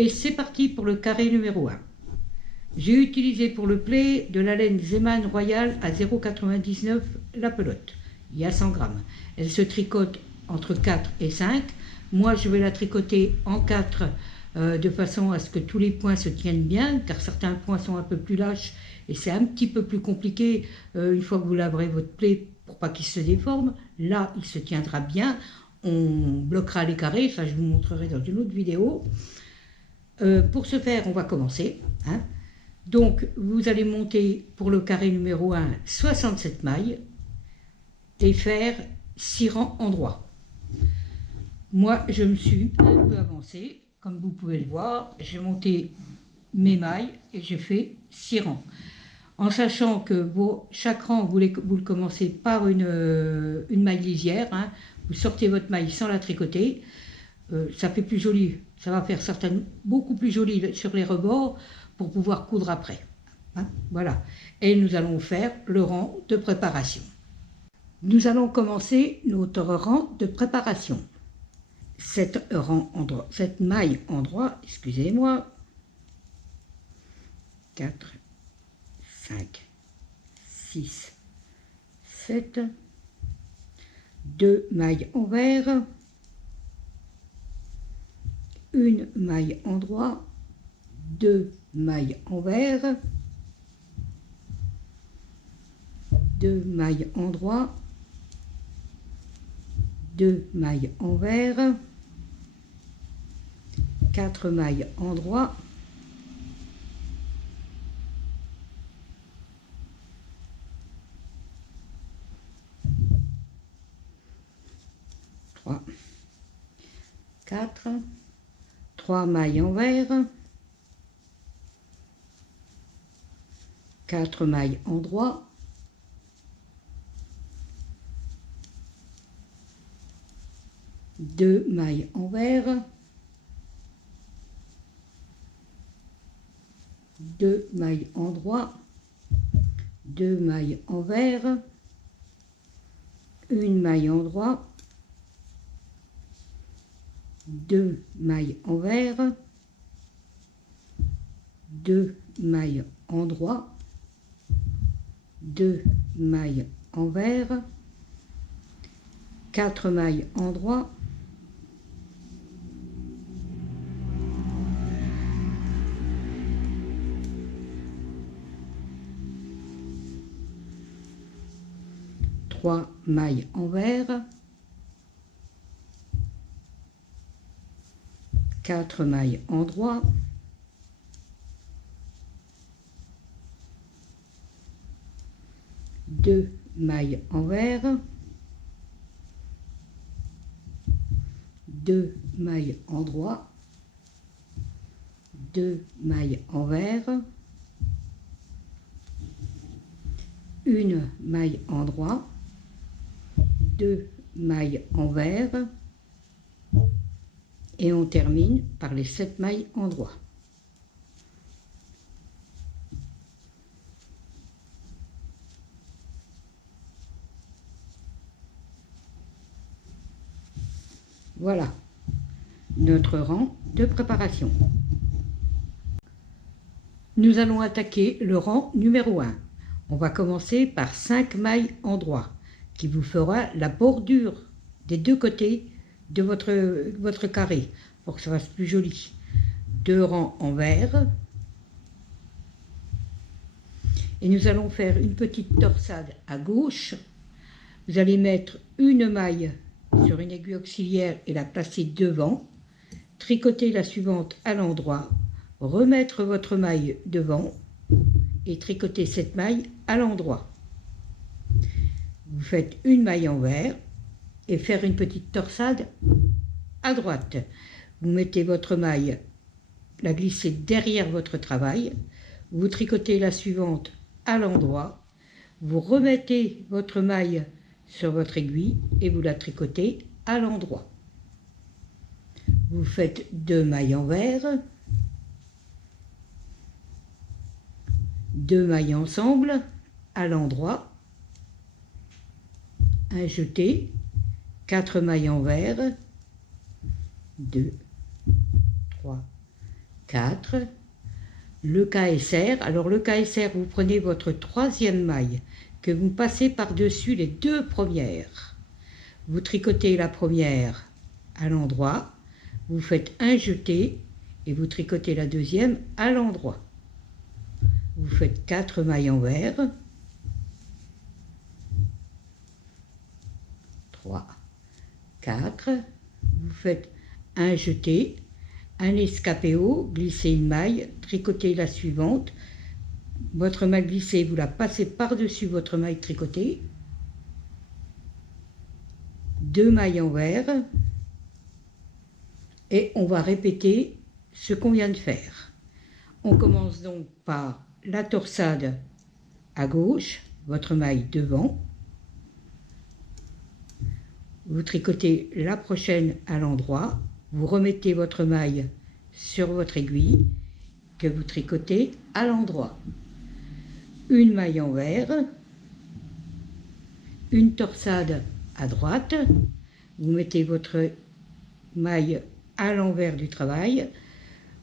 Et c'est parti pour le carré numéro 1. J'ai utilisé pour le plait de la laine Zeman Royal à 0,99 la pelote. Il y a 100 grammes. Elle se tricote entre 4 et 5. Moi, je vais la tricoter en 4 de façon à ce que tous les points se tiennent bien, car certains points sont un peu plus lâches et c'est un petit peu plus compliqué une fois que vous laverez votre plait pour pas qu'il se déforme. Là, il se tiendra bien. On bloquera les carrés, ça je vous montrerai dans une autre vidéo. Pour ce faire, on va commencer. Donc, vous allez monter pour le carré numéro 1 67 mailles et faire 6 rangs en droit. Moi, je me suis un peu avancée, comme vous pouvez le voir. J'ai monté mes mailles et j'ai fait 6 rangs. En sachant que chaque rang, vous le commencez par une maille lisière. Vous sortez votre maille sans la tricoter. Ça fait plus joli. Ça va faire certainement beaucoup plus joli sur les rebords pour pouvoir coudre après. Voilà. Et nous allons faire le rang de préparation. Nous allons commencer notre rang de préparation. Cette maille en droit, excusez-moi, 4, 5, 6, 7, 2 mailles envers, une maille en droit, 2 mailles envers, 2 mailles en droit, 2 mailles envers, 4 mailles en droit, 3, 4, 3 mailles envers, 4 mailles en droit, 2 mailles envers, 2 mailles en droit, 2 mailles envers, une maille en droit, 2 mailles envers, 2 mailles en droit, 2 mailles envers, 4 mailles en droit, 3 mailles envers, 4 mailles en droit, 2 mailles envers, 2 mailles en droit, 2 mailles envers, une maille en droit, 2 mailles envers, et on termine par les 7 mailles en droit. Voilà notre rang de préparation. Nous allons attaquer le rang numéro 1. On va commencer par 5 mailles en droit qui vous fera la bordure des deux côtés de votre carré pour que ça fasse plus joli. 2 rangs envers. Et nous allons faire une petite torsade à gauche. Vous allez mettre une maille sur une aiguille auxiliaire et la placer devant. Tricoter la suivante à l'endroit. Remettre votre maille devant et tricoter cette maille à l'endroit. Vous faites une maille envers et faire une petite torsade à droite. Vous mettez votre maille, la glissez derrière votre travail. Vous tricotez la suivante à l'endroit. Vous remettez votre maille sur votre aiguille et vous la tricotez à l'endroit. Vous faites 2 mailles envers, 2 mailles ensemble à l'endroit, un jeté, 4 mailles envers, 2, 3, 4. Le KSR. Alors le KSR, vous prenez votre troisième maille que vous passez par-dessus les deux premières. Vous tricotez la première à l'endroit, vous faites un jeté et vous tricotez la deuxième à l'endroit. Vous faites 4 mailles envers, 3, 4, vous faites un jeté, un escapé haut, glissez une maille, tricotez la suivante, votre maille glissée, vous la passez par-dessus votre maille tricotée, 2 mailles envers, et on va répéter ce qu'on vient de faire. On commence donc par la torsade à gauche, votre maille devant, vous tricotez la prochaine à l'endroit, vous remettez votre maille sur votre aiguille que vous tricotez à l'endroit. Une maille envers, une torsade à droite, vous mettez votre maille à l'envers du travail,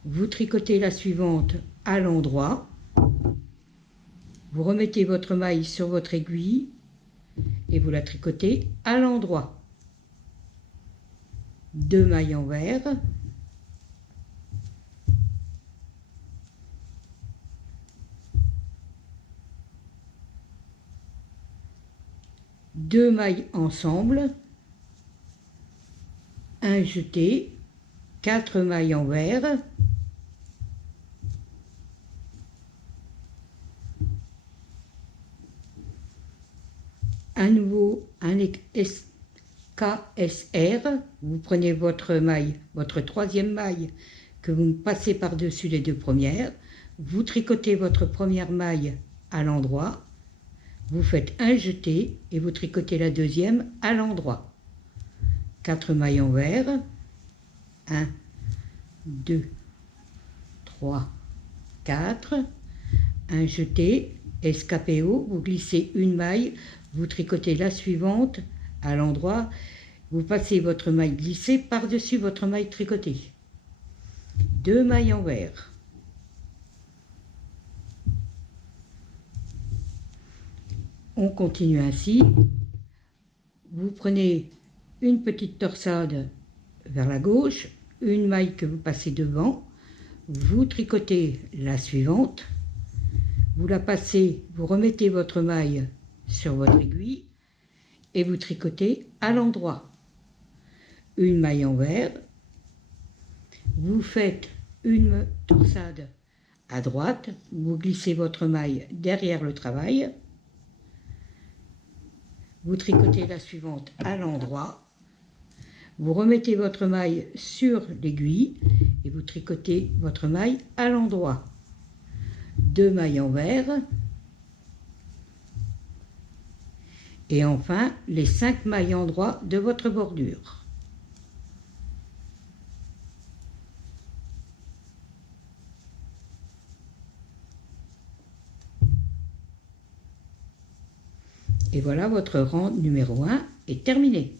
vous tricotez la suivante à l'endroit, vous remettez votre maille sur votre aiguille et vous la tricotez à l'endroit. 2 mailles envers, deux mailles ensemble, un jeté, 4 mailles envers, à nouveau un KSR, vous prenez votre maille, votre troisième maille que vous passez par-dessus les deux premières, vous tricotez votre première maille à l'endroit, vous faites un jeté et vous tricotez la deuxième à l'endroit. 4 mailles envers, 1, 2, 3, 4, un jeté, escapé haut, vous glissez une maille, vous tricotez la suivante à l'endroit, vous passez votre maille glissée par-dessus votre maille tricotée. 2 mailles envers. On continue ainsi. Vous prenez une petite torsade vers la gauche, une maille que vous passez devant, vous tricotez la suivante, vous la passez, vous remettez votre maille sur votre aiguille et vous tricotez à l'endroit. Une maille envers, vous faites une torsade à droite, vous glissez votre maille derrière le travail, vous tricotez la suivante à l'endroit, vous remettez votre maille sur l'aiguille et vous tricotez votre maille à l'endroit. 2 mailles envers, et enfin les 5 mailles endroits de votre bordure. Et voilà, votre rang numéro 1 est terminé.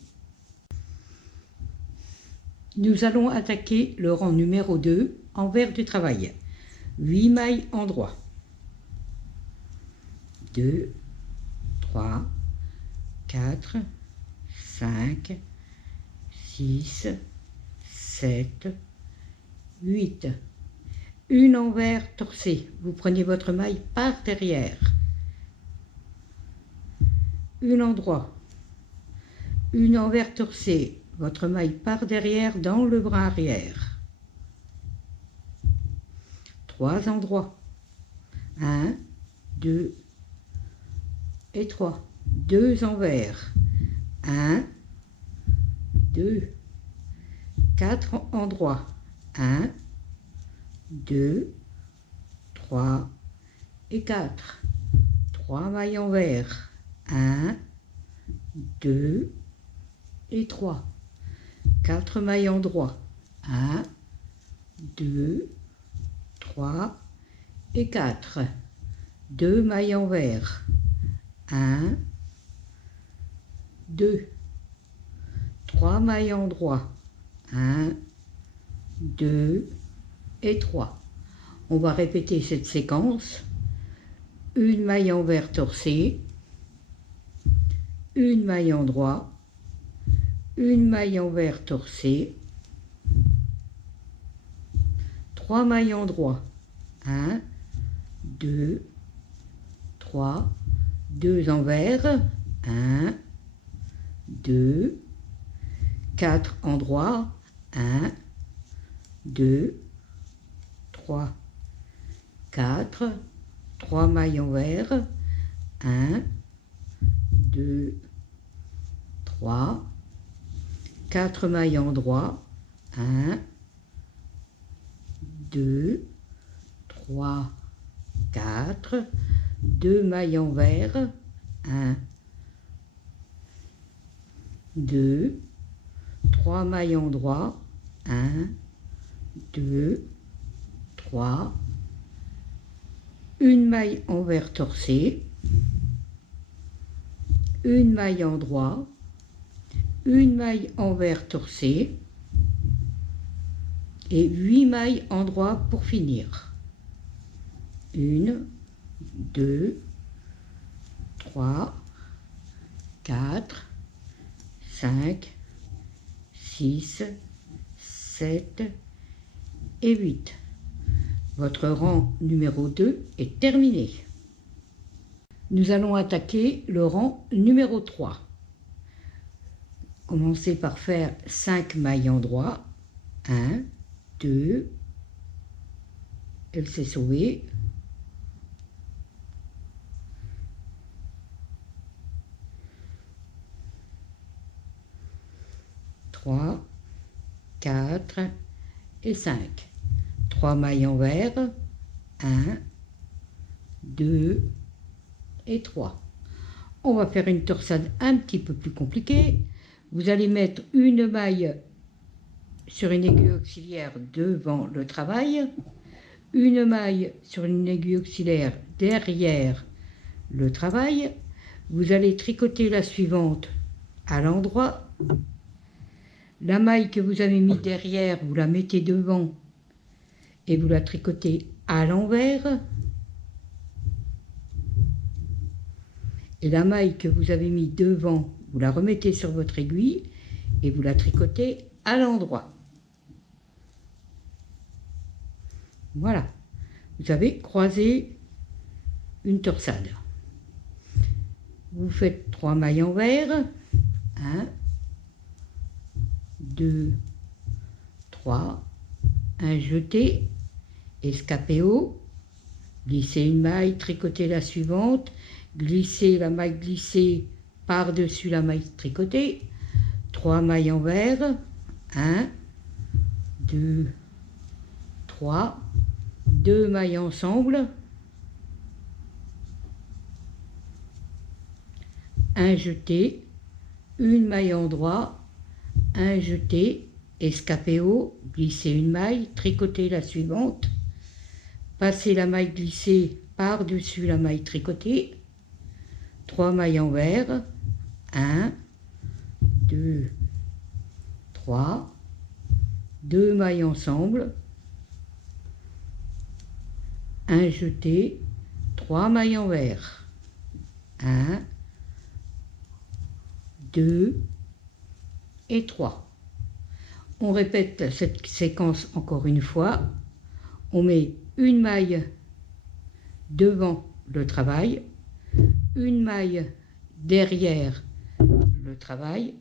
Nous allons attaquer le rang numéro 2 envers du travail. 8 mailles endroits. 2, 3, 4, 5, 6, 7, 8. Une envers torsée. Vous prenez votre maille par derrière. Une endroit. Une envers torsée. Votre maille par derrière dans le bras arrière. 3 endroits. 1, 2 et 3. 2 envers. 1, 2, 4 endroits. 1, 2, 3 et 4. 3 mailles envers. 1, 2 et 3. 4 mailles endroits. 1, 2, 3 et 4. 2 mailles envers. 1, 2, 3 mailles endroits. 1, 2, et 3. On va répéter cette séquence. Une maille envers torcée, une maille endroit, une maille envers torcée, 3 mailles endroit, 1, 2, 3, 2 envers, 1, 2, 4 endroits, 1, 2, 3, 4, 3 mailles envers, 1, 2, 3, 4 mailles endroit, 1, 2, 3, 4, 2 mailles envers, 1, 2, 3 mailles endroit, 1, 2, 3, une maille envers torcée, une maille endroit, une maille envers torcée et 8 mailles endroit pour finir. 1, 2, 3, 4, 5, 6, 7 et 8. Votre rang numéro 2 est terminé. Nous allons attaquer le rang numéro 3. Commencez par faire 5 mailles endroit. 1, 2, elle s'est sauvée. 3, 4 et 5. 3 mailles envers, 1, 2 et 3. On va faire une torsade un petit peu plus compliquée. Vous allez mettre une maille sur une aiguille auxiliaire devant le travail, une maille sur une aiguille auxiliaire derrière le travail. Vous allez tricoter la suivante à l'endroit. La maille que vous avez mis derrière, vous la mettez devant et vous la tricotez à l'envers. Et la maille que vous avez mis devant, vous la remettez sur votre aiguille et vous la tricotez à l'endroit. Voilà, vous avez croisé une torsade. Vous faites 3 mailles envers, 1, 2, 3, un jeté, escapé haut, glissez une maille, tricotez la suivante, glissez la maille glissée par-dessus la maille tricotée, 3 mailles envers, 1, 2, 3, 2 mailles ensemble, un jeté, une maille endroit, un jeté, escapé haut, glissez une maille, tricotez la suivante, passez la maille glissée par-dessus la maille tricotée, 3 mailles envers, 1, 2, 3, 2 mailles ensemble, un jeté, 3 mailles envers, 1, 2 et 3. On répète cette séquence encore une fois. On met une maille devant le travail, une maille derrière le travail.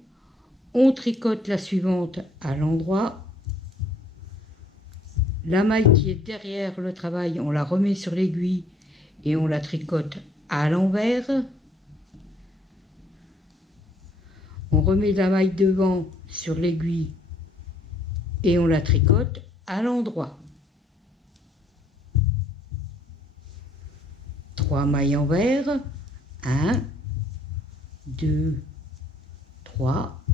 On tricote la suivante à l'endroit. La maille qui est derrière le travail, on la remet sur l'aiguille et on la tricote à l'envers. On remet la maille devant sur l'aiguille et on la tricote à l'endroit. 3 mailles envers, 1, 2, 3,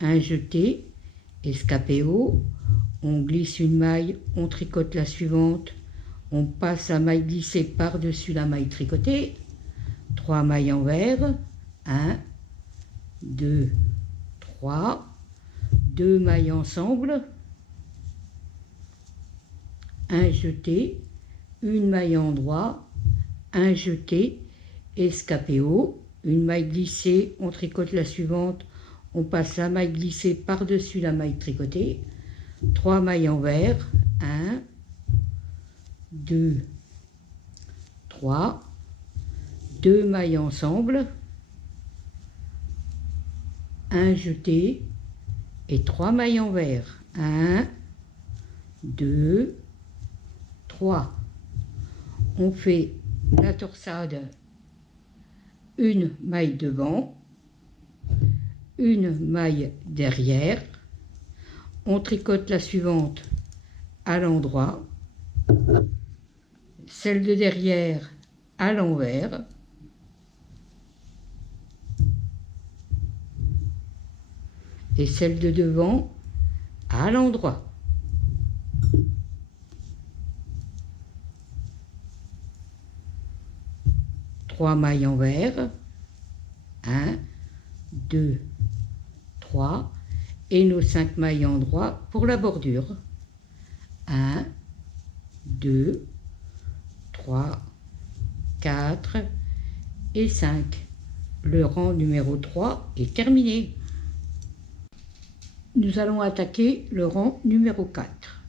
un jeté, escapé haut, on glisse une maille, on tricote la suivante, on passe la maille glissée par-dessus la maille tricotée, 3 mailles envers, 1, 2, 3, 2 mailles ensemble, un jeté, une maille endroit, un jeté, escapé haut, une maille glissée, on tricote la suivante, on passe la maille glissée par-dessus la maille tricotée, 3 mailles envers, 1, 2, 3, 2 mailles ensemble, un jeté et 3 mailles envers, 1, 2, 3. On fait la torsade, une maille devant, une maille derrière, on tricote la suivante à l'endroit, celle de derrière à l'envers, et celle de devant à l'endroit. Trois mailles envers, 1, 2, 3, et nos 5 mailles endroit pour la bordure. 1, 2, 3, 4 et 5. Le rang numéro 3 est terminé. Nous allons attaquer le rang numéro 4.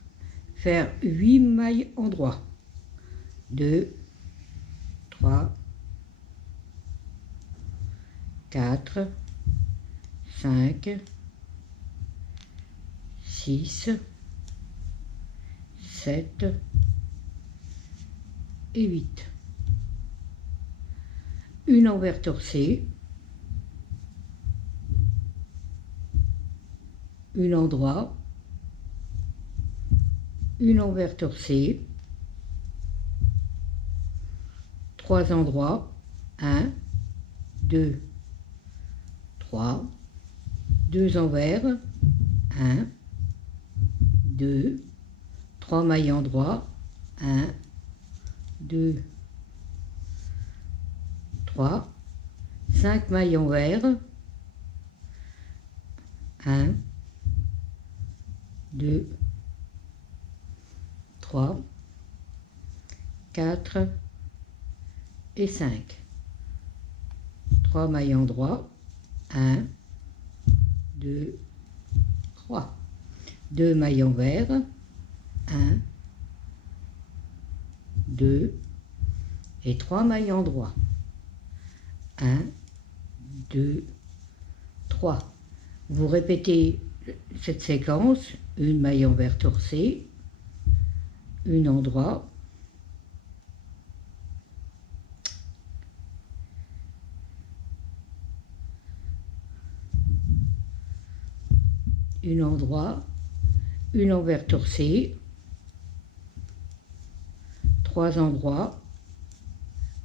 Faire 8 mailles endroit. 2, 3, 4, 5, 6, 7 et 8. Une envers torcée, une endroit, une envers torcée, 3 endroits, 1, 2, 3, 2 envers, 1, 2, 3 mailles endroit, 1, 2, 3, 5 mailles envers, 1, 2, 3, 4 et 5. 3 mailles endroit, 1, 2, 3. 2 mailles envers, 1, 2 et 3 mailles endroit. 1, 2, 3. Vous répétez cette séquence, une maille envers torcée, une endroit, une endroit, une envers torcée, 3 endroits,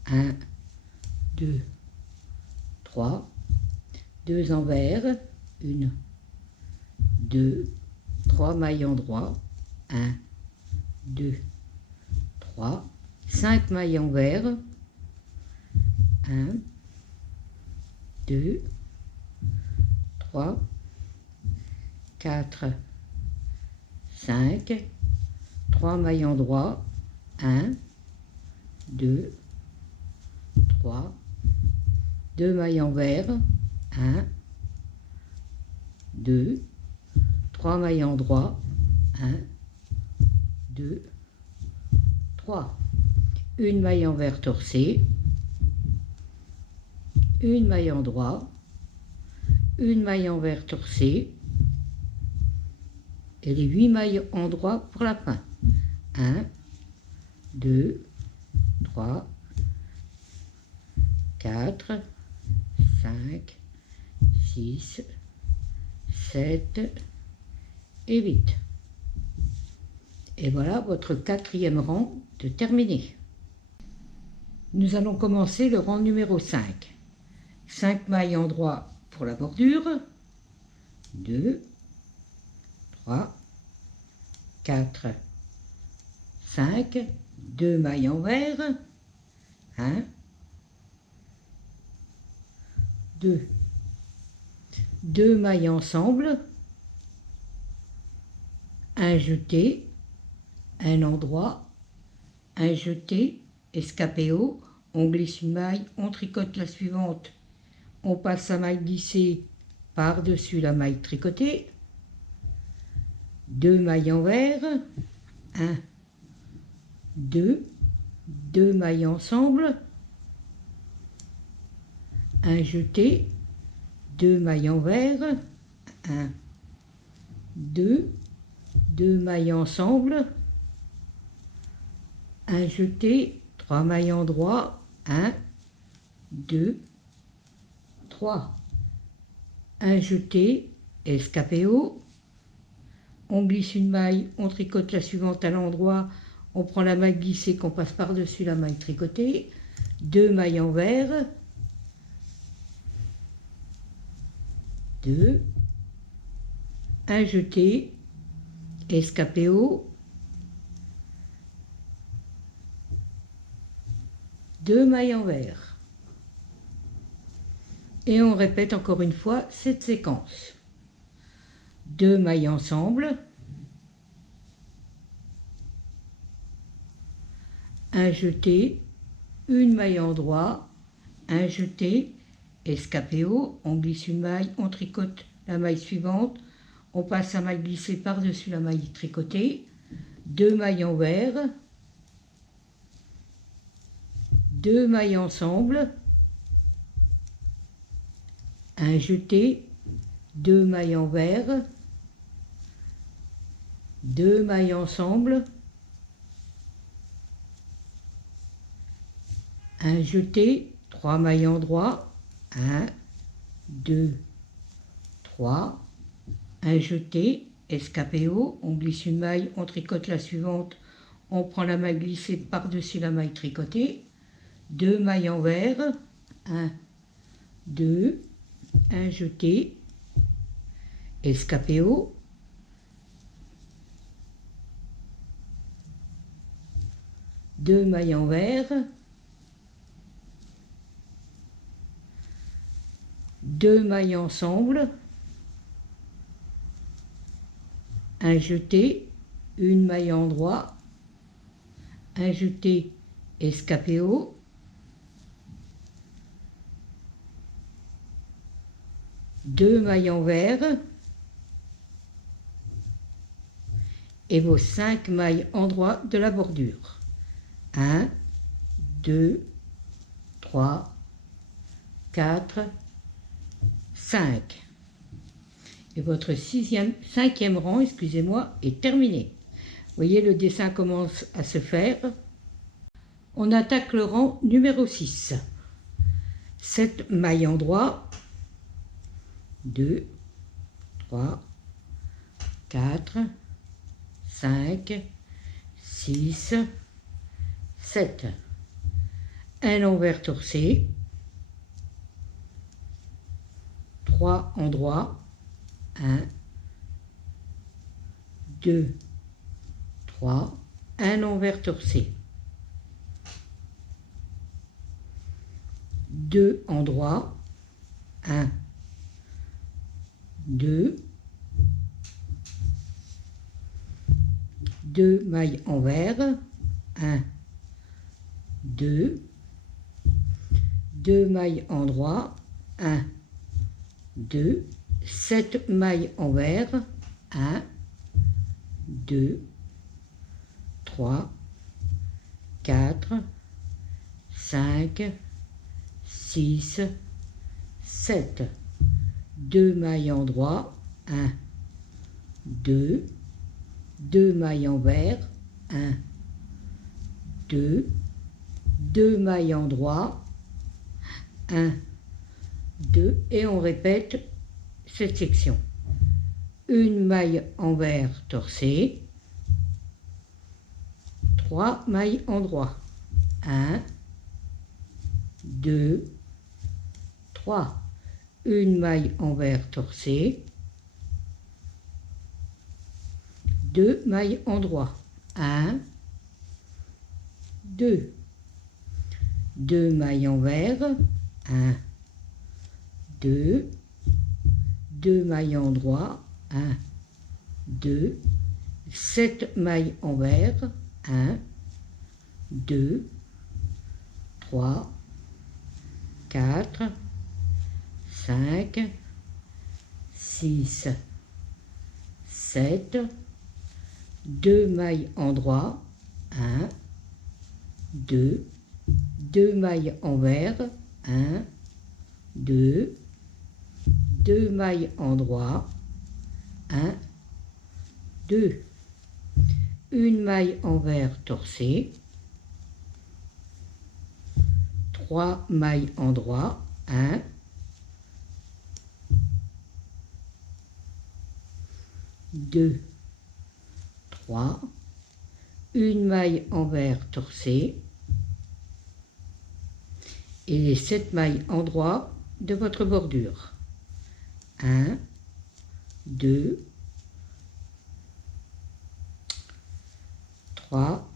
1, 2, 3, 2 envers, 1, 2, 3 mailles endroit, 1, 2, 3, 5 mailles envers, 1, 2, 3, 4, 5, 3 mailles endroit, 1, 2, 3, 2 mailles envers, 1, 2, 3 mailles endroit, 1, 2, 3. Une maille envers torcée, une maille endroit, une maille envers torcée, et les 8 mailles endroit pour la fin. 1, 2, 3, 4, 5, 6, 7 et 8. Et voilà votre 4e rang de terminé. Nous allons commencer le rang numéro 5. 5 mailles endroit pour la bordure, 2, 3, 4, 5, 2 mailles envers, 1, 2, 2 mailles ensemble, un jeté, un endroit, un jeté, escapé haut, on glisse une maille, on tricote la suivante, on passe la maille glissée par-dessus la maille tricotée, 2 mailles envers, 1, 2, 2 mailles ensemble, un jeté, 2 mailles envers, 1, 2, 2 mailles ensemble, un jeté, 3 mailles en droit, 1, 2, 3, un jeté, escapé haut, on glisse une maille, on tricote la suivante à l'endroit, on prend la maille glissée qu'on passe par-dessus la maille tricotée, 2 mailles envers, 2, un jeté, escapé haut, 2 mailles envers. Et on répète encore une fois cette séquence. 2 mailles ensemble, un jeté, une maille en droit, un jeté, escapé haut, on glisse une maille, on tricote la maille suivante, on passe la maille glissée par-dessus la maille tricotée, 2 mailles envers, 2 mailles ensemble, un jeté, 2 mailles envers, 2 mailles ensemble, un jeté, 3 mailles en droit, 1, 2, 3, un jeté, escapé haut, on glisse une maille, on tricote la suivante, on prend la maille glissée par-dessus la maille tricotée, 2 mailles envers, 1, 2, un jeté, escapé haut, deux mailles envers, 2 mailles ensemble, un jeté, une maille en droit, un jeté, escapé haut, 2 mailles envers et vos 5 mailles en droit de la bordure. 1, 2, 3, 4, 5. Et votre cinquième rang, excusez-moi, est terminé. Vous voyez, le dessin commence à se faire. On attaque le rang numéro 6. 7 mailles en droit. 2, 3, 4, 5, 6, 7. Un envers torcé. 3 en droit. 1, 2, 3. Un envers torcé. 2 en droit. 1, 2, 2 mailles envers, 1, 2, 2 mailles en droit, 1, 2, 7 mailles envers, 1, 2, 3, 4, 5, 6, 7. 2 mailles en droit, 1, 2, 2 mailles envers, 1, 2, 2 mailles en droit, 1, 2, et on répète cette section. Une maille envers torcée, 3 mailles en droit, 1, 2, 3. Une maille envers torcée, 2 mailles en droit, 1, 2, 2 mailles envers, 1, 2, 2 mailles en droit, 1, 2, 7 mailles envers, 1, 2, 3, 4, 5, 6, 7, 2 mailles endroit, 1, 2, 2 mailles envers, 1, 2, 2 mailles endroit, 1, 2, une maille envers torcée, 3 mailles endroit, 1, 2, 3, une maille envers torcée et les 7 mailles endroit de votre bordure. 1, 2, 3,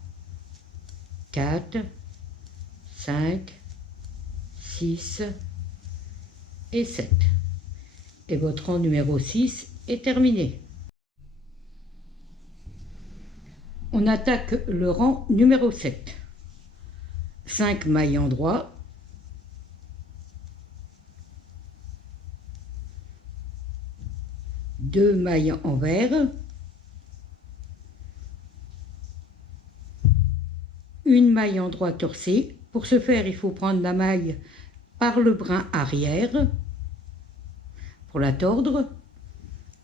4, 5, 6 et 7. Et votre rang numéro 6 est terminé. On attaque le rang numéro 7. 5 mailles endroit, 2 mailles envers, une maille endroit torcée. Pour ce faire, il faut prendre la maille par le brin arrière pour la tordre,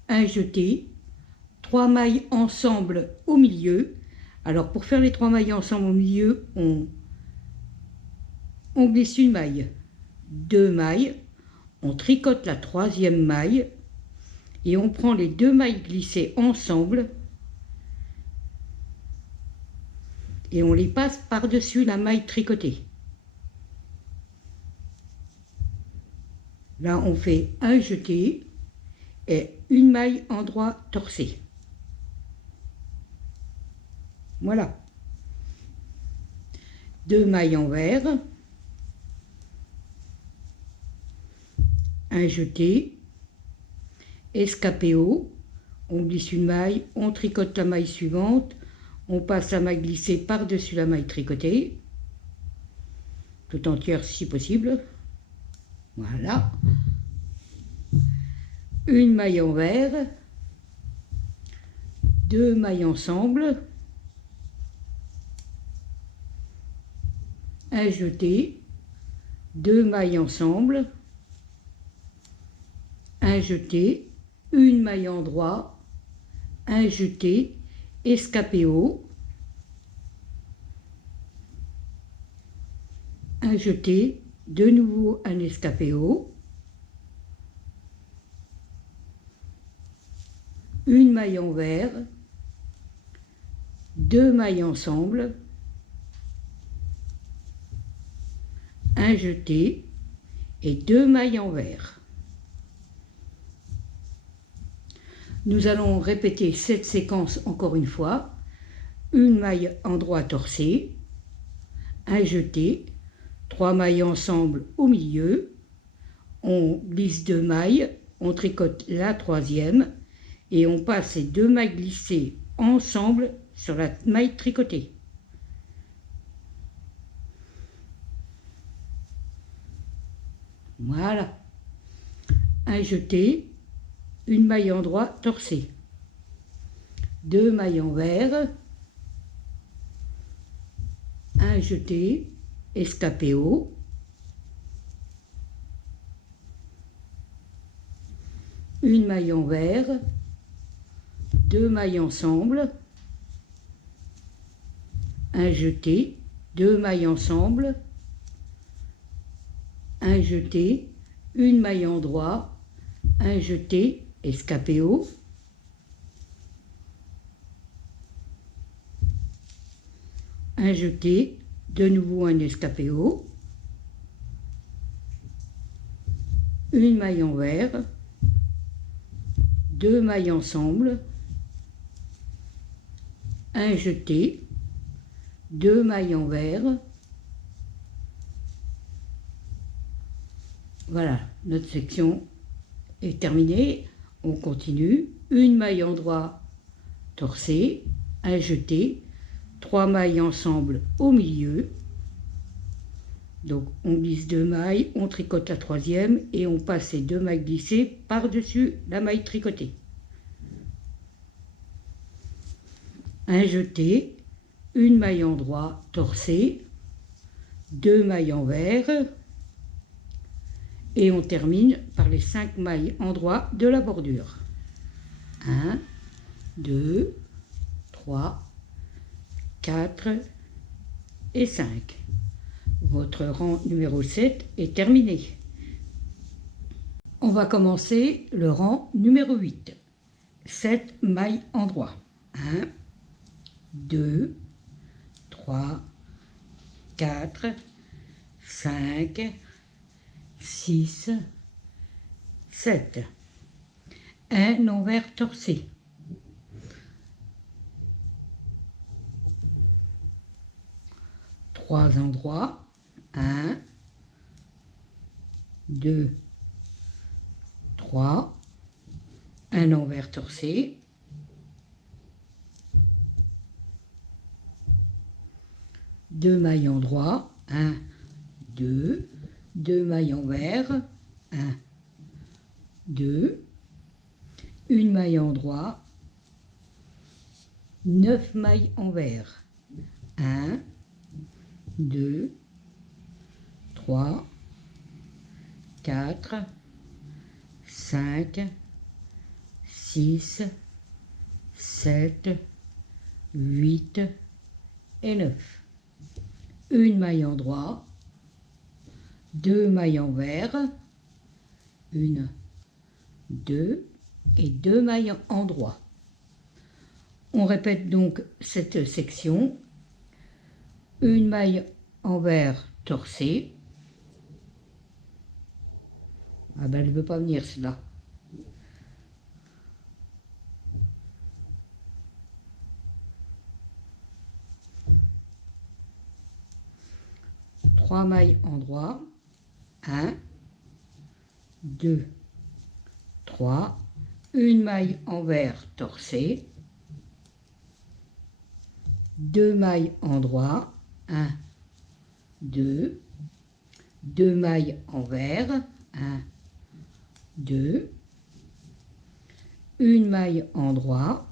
un jeté, 3 mailles ensemble au milieu. Alors pour faire les 3 mailles ensemble au milieu, on glisse une maille, 2 mailles, on tricote la 3e maille et on prend les 2 mailles glissées ensemble et on les passe par-dessus la maille tricotée. Là, on fait un jeté et une maille endroit torcée. Voilà. 2 mailles envers, un jeté, escapé haut, on glisse une maille, on tricote la maille suivante, on passe la maille glissée par-dessus la maille tricotée, tout entière si possible. Voilà. Une maille envers, 2 mailles ensemble, un jeté, 2 mailles ensemble, un jeté, une maille endroit, un jeté, escapé haut, un jeté, de nouveau un escapé haut, une maille envers, 2 mailles ensemble, un jeté et 2 mailles envers. Nous allons répéter cette séquence encore une fois. Une maille endroit torcée, un jeté, 3 mailles ensemble au milieu, on glisse 2 mailles, on tricote la 3e et on passe ces 2 mailles glissées ensemble sur la maille tricotée. Voilà. Un jeté, une maille endroit torcée, 2 mailles envers, un jeté, escapé haut, une maille envers, 2 mailles ensemble, un jeté, 2 mailles ensemble, un jeté, une maille endroit, un jeté, escapé haut, un jeté, de nouveau un escapé haut, une maille envers, 2 mailles ensemble, un jeté, 2 mailles envers. Voilà, notre section est terminée. On continue. Une maille endroit torser, un jeté, 3 mailles ensemble au milieu. Donc on glisse 2 mailles, on tricote la troisième et on passe ces 2 mailles glissées par-dessus la maille tricotée. Un jeté, une maille endroit torsée, 2 mailles envers et on termine par les 5 mailles endroit de la bordure. 1, 2, 3, 4 et 5. Votre rang numéro 7 est terminé. On va commencer le rang numéro 8. 7 mailles endroit. 1, 2, 3, 4, 5, 6, 7. Un envers torsé. 3 endroits. 1, 2, 3, un envers torsé, 2 mailles endroit, 1, 2, 2 mailles envers, 1, 2, une maille endroit, 9 mailles envers, 1, 2, 3, 4, 5, 6, 7, 8 et 9. Une maille endroit, 2 mailles envers, 1, 2 et 2 mailles endroit. On répète donc cette section. Une maille envers torsée. Ah ben, elle ne veut pas venir, celle-là. Trois mailles endroit. 1, 2, 3. Une maille envers torsée. 2 mailles endroit. 1, 2. 2 mailles envers. 1, 2, une maille endroit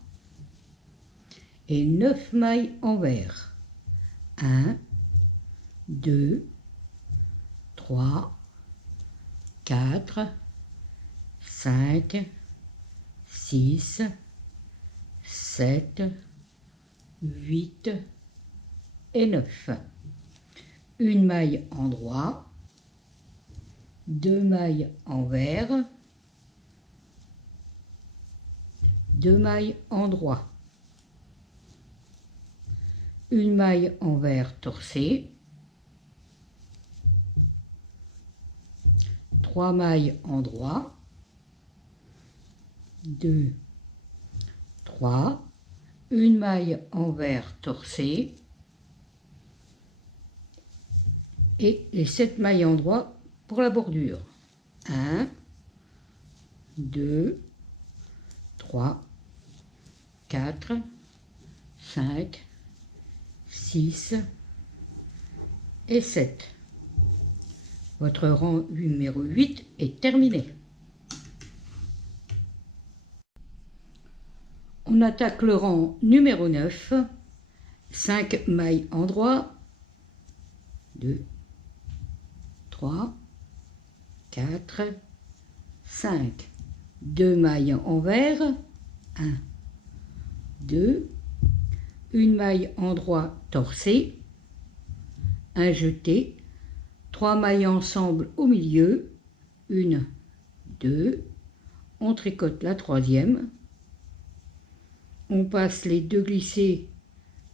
et 9 mailles envers. 1, 2, 3, 4, 5, 6, 7, 8 et 9. Une maille endroit, 2 mailles envers, 2 mailles endroit, une maille envers torsée, 3 mailles endroit, 2, 3, une maille envers torsée et les 7 mailles endroit pour la bordure. 1, 2, 3, 4, 5, 6 et 7. Votre rang numéro 8 est terminé. On attaque le rang numéro 9. 5 mailles endroit. 2, 3, 4, 5. 2 mailles envers. 1, 2, une maille endroit torsée, un jeté, 3 mailles ensemble au milieu, 1, 2, on tricote la troisième, on passe les 2 glissés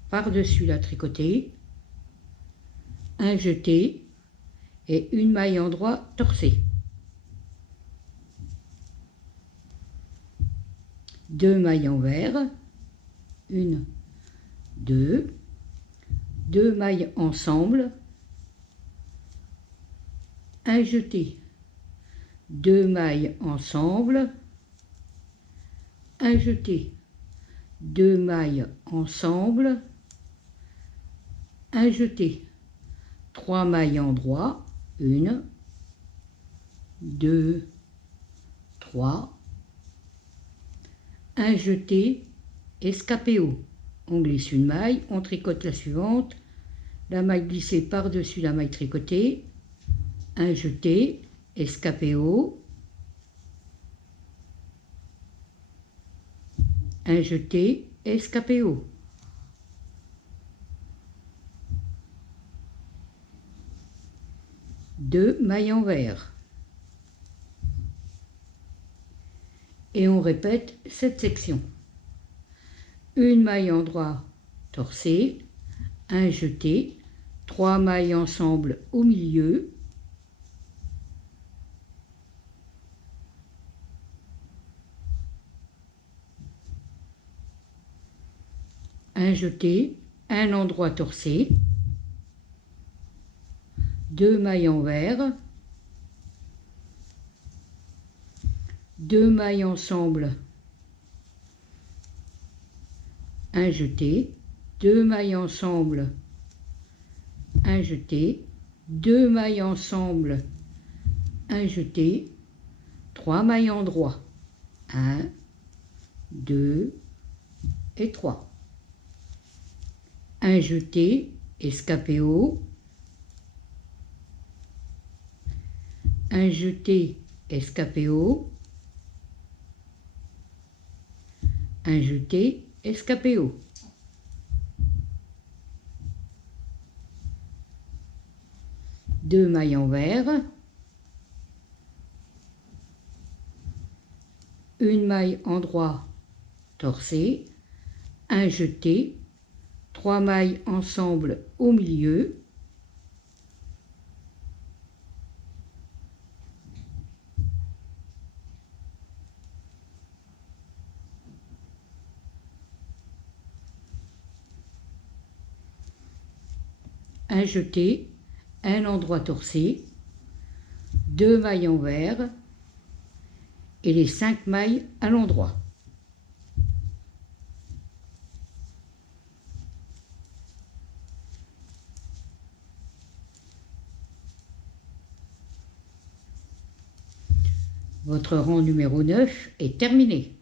par-dessus la tricotée, un jeté et une maille endroit torsée. 2 mailles envers, 1, 2, 2 mailles ensemble, un jeté, 2 mailles ensemble, un jeté, 2 mailles ensemble, un jeté, 3 mailles endroit, 1, 2, 3, un jeté, escapé haut. On glisse une maille, on tricote la suivante, la maille glissée par-dessus la maille tricotée, un jeté, escapé haut, un jeté, escapé haut. Deux mailles envers. Et on répète cette section. Une maille endroit torcée, un jeté, 3 mailles ensemble au milieu, un jeté, un endroit torcé, 2 mailles envers, 2 mailles ensemble, un jeté, 2 mailles ensemble, un jeté, 2 mailles ensemble, un jeté, 3 mailles endroit, 1, 2 et 3. Un jeté, escapé haut, un jeté, escapé haut, un jeté, escapé haut. Deux mailles envers, une maille endroit torcée, un jeté, 3 mailles ensemble au milieu, un jeté, un endroit torcé, 2 mailles envers et les 5 mailles à l'endroit. Votre rang numéro 9 est terminé.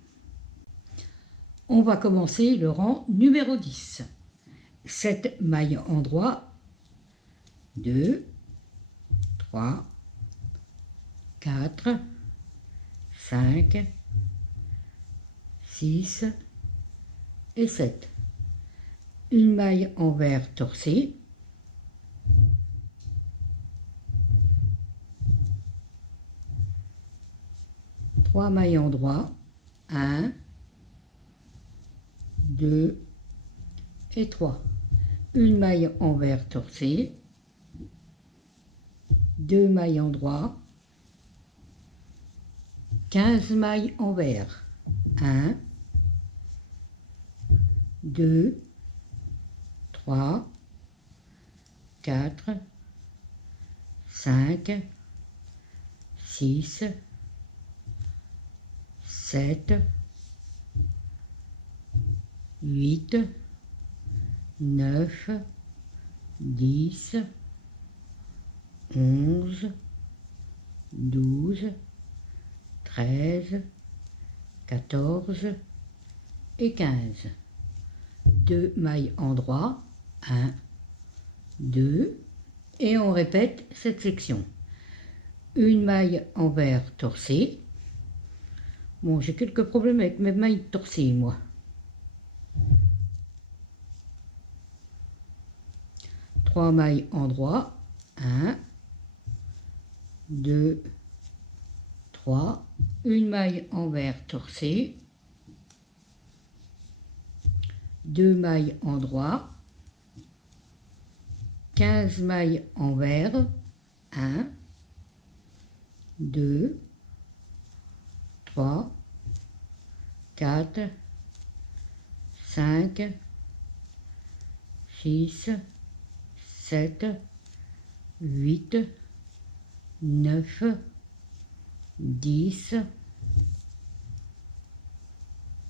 On va commencer le rang numéro 10. 7 mailles endroit, 2, 3, 4, 5, 6 et 7. Une maille envers torcée, trois mailles endroit, 1, 2 et 3. Une maille envers torcée, 2 mailles endroit, 15 mailles envers, 1, 2, 3, 4, 5, 6, 7, 8, 9, 10, 11, 12, 13, 14 et 15. 2 mailles endroit, 1, 2, et on répète cette section. Une maille envers torcée. Bon, j'ai quelques problèmes avec mes mailles torcées, moi. Trois mailles endroit, 1, 2, 3, une maille envers torcée, 2 mailles endroit, 15 mailles envers, 1, 2, 3, 4, 5, 6, 7, 8, 9, 10,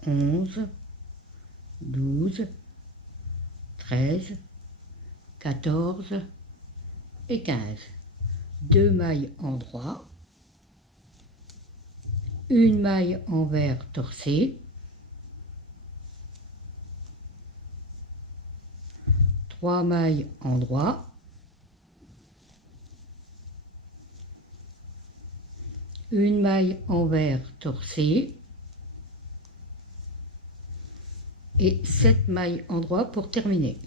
11, 12, 13, 14 et 15. 2 mailles en droit, une maille envers torcée, 3 mailles en droit, une maille envers torcée et 7 mailles en droit pour terminer.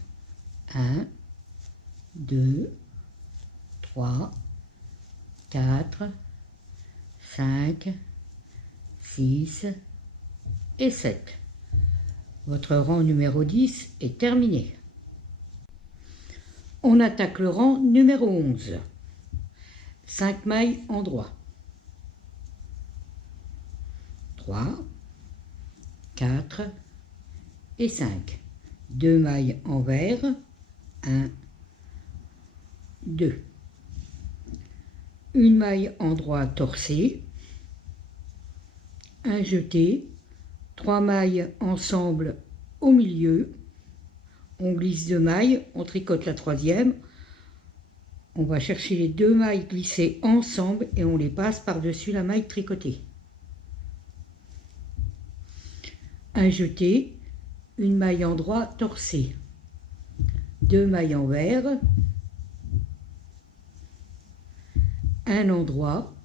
1, 2, 3, 4, 5, 6 et 7. Votre rang numéro 10 est terminé. On attaque le rang numéro 11. 5 mailles en droit. 3, 4 et 5. 2 mailles envers. 1, 2. Une maille en droit torcée. Un jeté. 3 mailles ensemble au milieu. On glisse 2 mailles, on tricote la troisième. On va chercher les 2 mailles glissées ensemble et on les passe par-dessus la maille tricotée. Un jeté, une maille en droit torcée, 2 mailles envers, un endroit.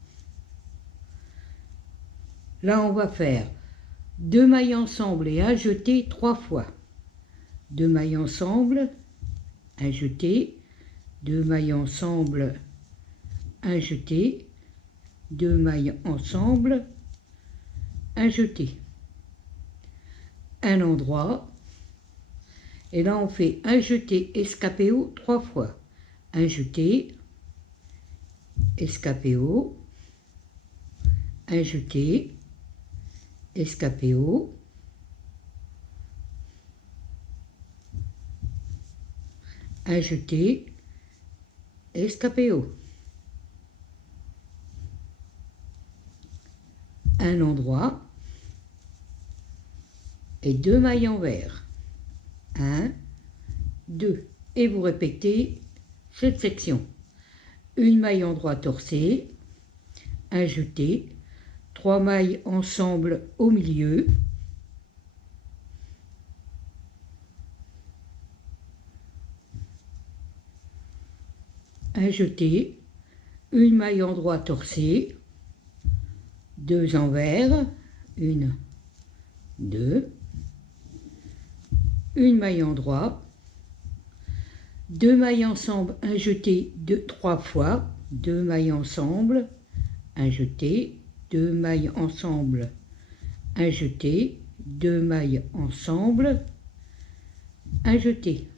Là, on va faire 2 mailles ensemble et un jeté 3 fois. 2 mailles ensemble, un jeté, 2 mailles ensemble, un jeté, 2 mailles ensemble, un jeté, un endroit, et là on fait un jeté escapé haut 3 fois, un jeté, escapé haut, un jeté, escapé haut, un jeté, escapé haut, un endroit et 2 mailles envers. 1, 2. Et vous répétez cette section. Une maille en droit torcée, un jeté, 3 mailles ensemble au milieu, un jeté, une maille en droit torcée, 2 envers, 1, 2, une maille en droit, 2 mailles ensemble, un jeté 3 fois, 2 mailles ensemble, un jeté, 2 mailles ensemble, un jeté, 2 mailles ensemble, un jeté,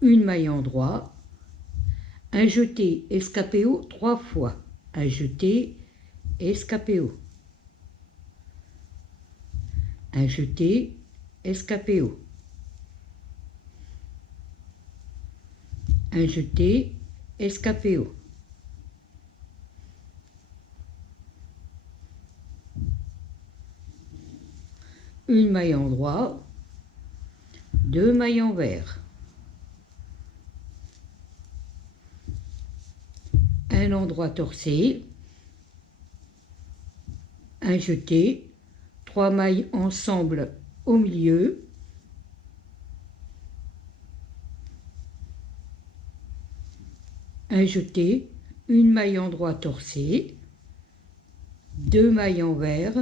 une maille en droit, un jeté escapé haut 3 fois, un jeté escapé haut, un jeté escapé haut, un jeté escapé haut, une maille en droit, 2 mailles envers, un endroit torcé, un jeté, 3 mailles ensemble au milieu, un jeté, une maille en droit torcée, 2 mailles envers,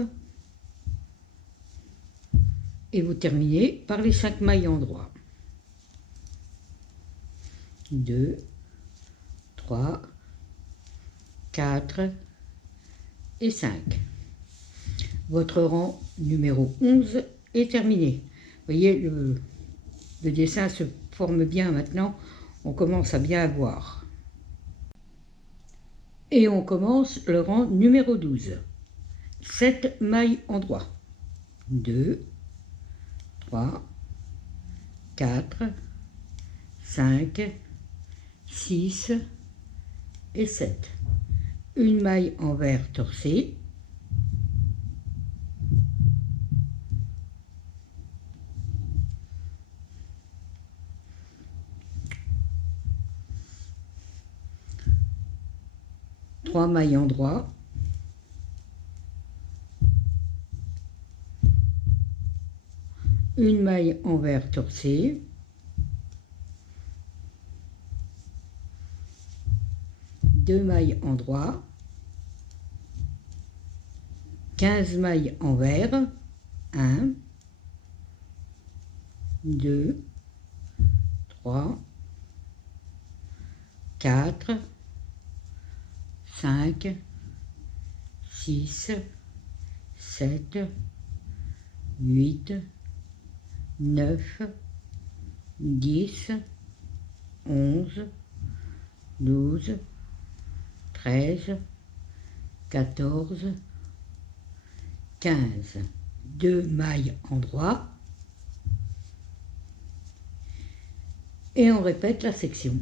et vous terminez par les 5 mailles en droit. 2, 3, 4 et 5. Votre rang numéro 11 est terminé. Vous voyez, le dessin se forme bien maintenant. On commence à bien voir. Et on commence le rang numéro 12. 7 mailles en droit. 2, 3, 4, 5, 6 et 7. Une maille envers torcée, 3 mailles endroits, une maille envers torcée, deux mailles endroits, 15 mailles envers, 1, 2, 3, 4, 5, 6, 7, 8, 9, 10, 11, 12, 13, 14, 15. 2 mailles endroits. Et on répète la section.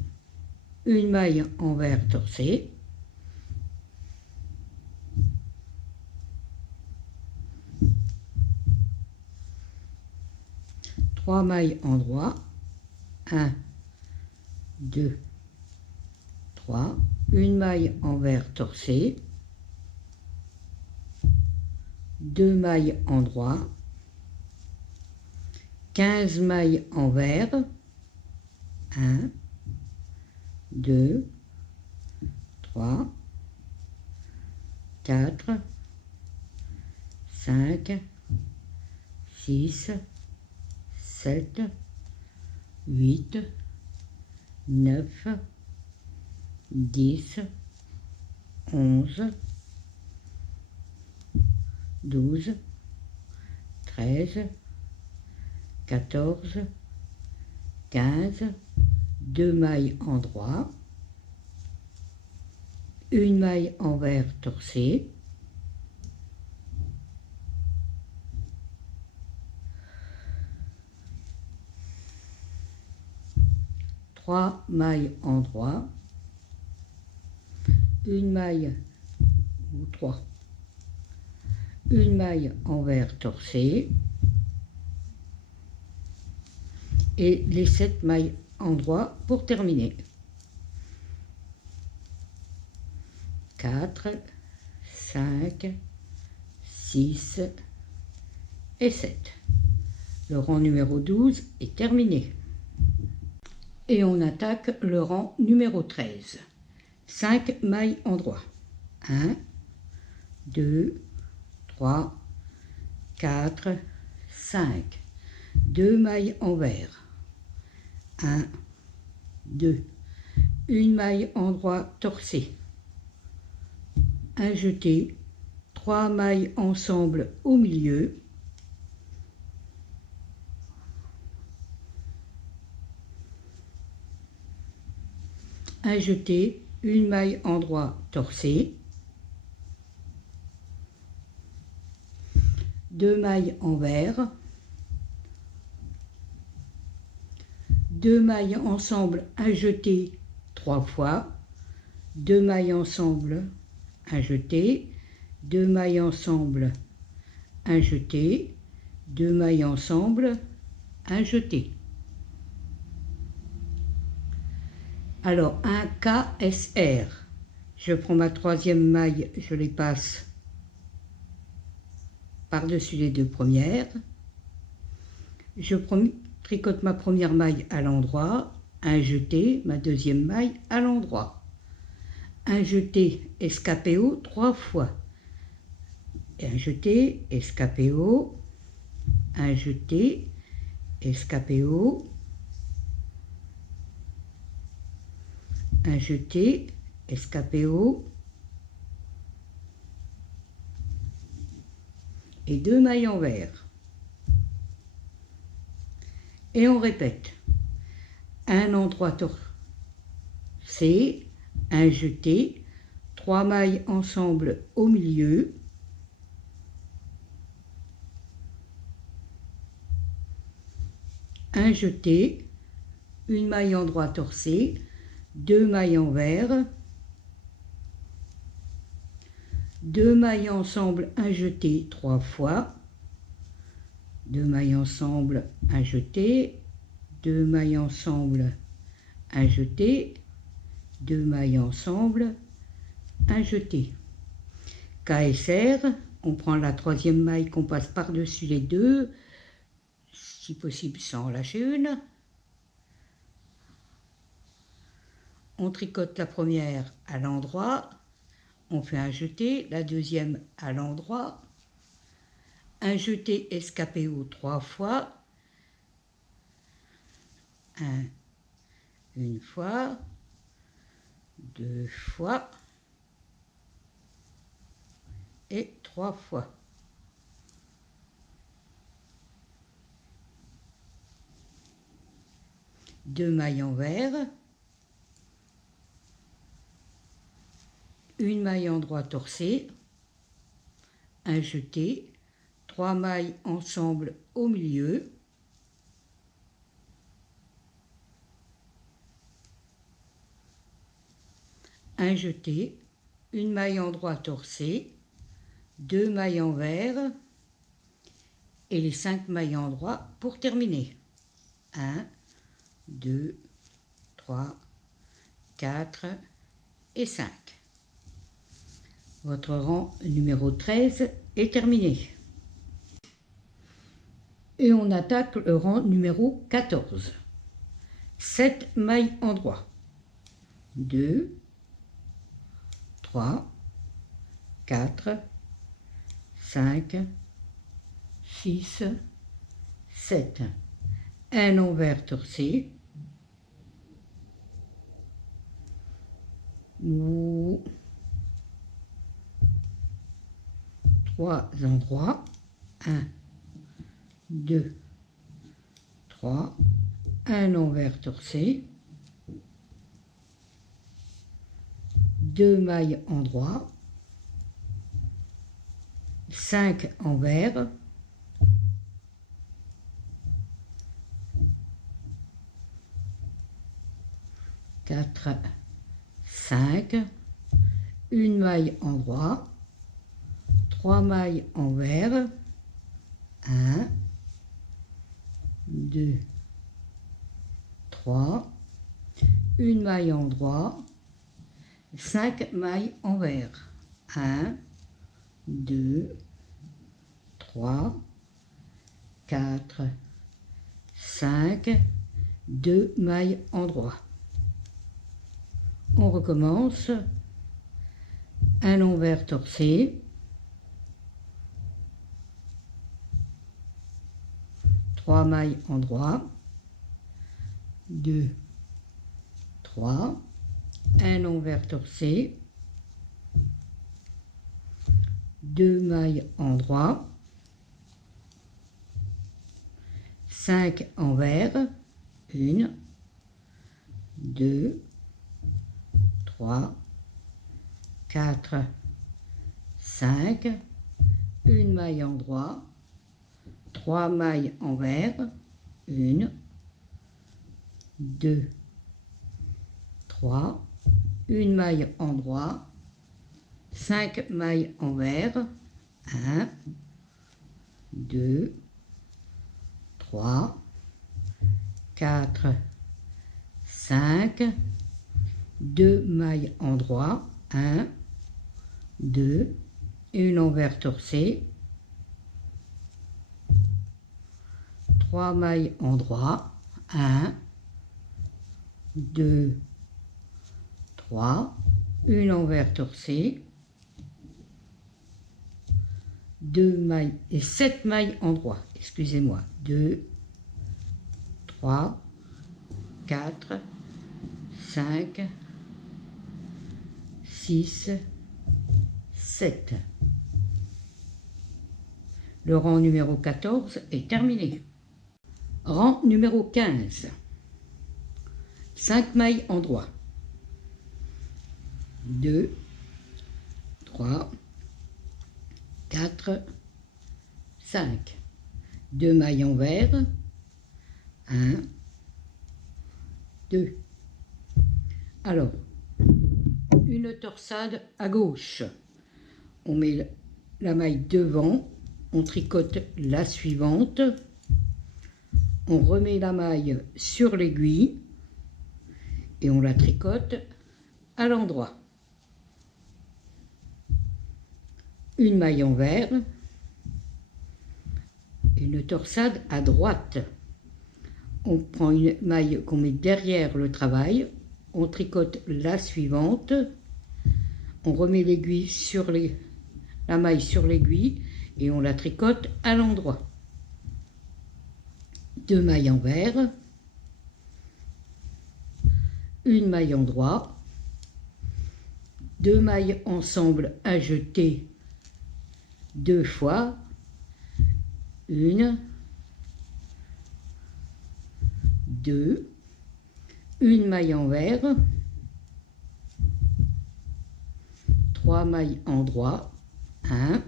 Une maille envers torcée, trois mailles endroits, 1, 2, 3, une maille envers torcée, deux mailles endroits, 15 mailles envers, 1, 2, 3, 4, 5, 6, 7, 8, 9, 10, 11, 12, 13, 14, 15, 2 mailles endroits, une maille envers torcée, trois mailles endroits, une maille ou 3, une maille envers torcée et les 7 mailles endroits pour terminer. 4, 5, 6 et 7. Le rang numéro 12 est terminé. Et on attaque le rang numéro 13. 5 mailles endroits. 1, 2, 3, 4, 5. 2 mailles envers. 1, 2. Une maille endroit torcée. Un jeté. 3 mailles ensemble au milieu. Un jeté, une maille endroit torcée, 2 mailles envers, 2 mailles ensemble, un jeté 3 fois, 2 mailles ensemble, un jeté, 2 mailles ensemble, un jeté, 2 mailles ensemble, un jeté. Alors, un KSR, je prends ma troisième maille, je les passe par-dessus les 2 premières. Je tricote ma première maille à l'endroit, un jeté, ma deuxième maille à l'endroit. Un jeté escapé haut 3 fois. Et un jeté escapé haut, un jeté escapé haut, un jeté, escapé haut et 2 mailles envers. Et on répète. Un endroit torcé, un jeté, 3 mailles ensemble au milieu, un jeté, une maille endroit torcé, 2 mailles envers, 2 mailles ensemble, un jeté 3 fois, 2 mailles ensemble, un jeté, 2 mailles ensemble, un jeté, 2 mailles ensemble, un jeté. KSR, on prend la troisième maille qu'on passe par-dessus les deux, si possible sans en lâcher une. On tricote la première à l'endroit, on fait un jeté, la deuxième à l'endroit, un jeté escapé haut 3 fois, une fois, 2 fois et 3 fois. Deux mailles envers, une maille endroit torcée, un jeté, 3 mailles ensemble au milieu, un jeté, une maille endroit torcée, 2 mailles envers et les 5 mailles endroit pour terminer. 1, 2, 3, 4 et 5. Votre rang numéro 13 est terminé. Et on attaque le rang numéro 14. 7 mailles endroit. 2, 3, 4, 5, 6, 7. Un envers torcé. Ou 3 endroits. 1, 2, 3. Un envers torcé. 2 mailles endroit. 5 envers. 4, 5, une maille endroit, 3 mailles envers, 1, 2, 3, une maille endroit, 5 mailles envers, 1, 2, 3, 4, 5, 2 mailles endroit. On recommence, un envers torcé, 3 mailles endroit, 2, 3, un envers torcé, 2 mailles endroit, 5 envers, 1, 2, 3, 4, 5, une maille endroit, 3 mailles envers, 1, 2, 3, une maille endroit, 5 mailles envers, 1, 2, 3, 4, 5, 2 mailles endroit, 1, 2, une envers torcé, 3 mailles endroit, 1, 2, 3, une envers torcé, 2 mailles et 7 mailles endroit, excusez-moi, 2, 3, 4, 5, 6, 7. Le rang numéro 14 est terminé. Rang numéro 15. 5 mailles endroit. 2, 3, 4, 5. 2 mailles envers. 1, 2. Alors, une torsade à gauche. On met la maille devant, on tricote la suivante, on remet la maille sur l'aiguille et on la tricote à l'endroit. une maille envers, une torsade à droite. On prend une maille qu'on met derrière le travail, on tricote la suivante, on remet l'aiguille sur la maille sur l'aiguille et on la tricote à l'endroit. 2 mailles envers, une maille endroit, 2 mailles ensemble à jeter 2 fois, une, 2, une maille envers, 3 mailles endroit, 1,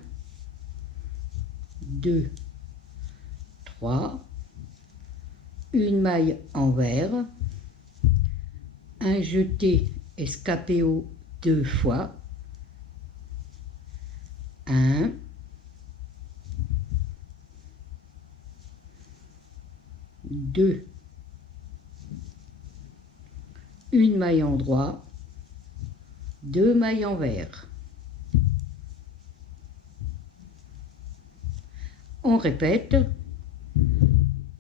2, 3, une maille envers, un jeté escapéo 2 fois, 1, 2, une maille endroit, 2 mailles envers. On répète,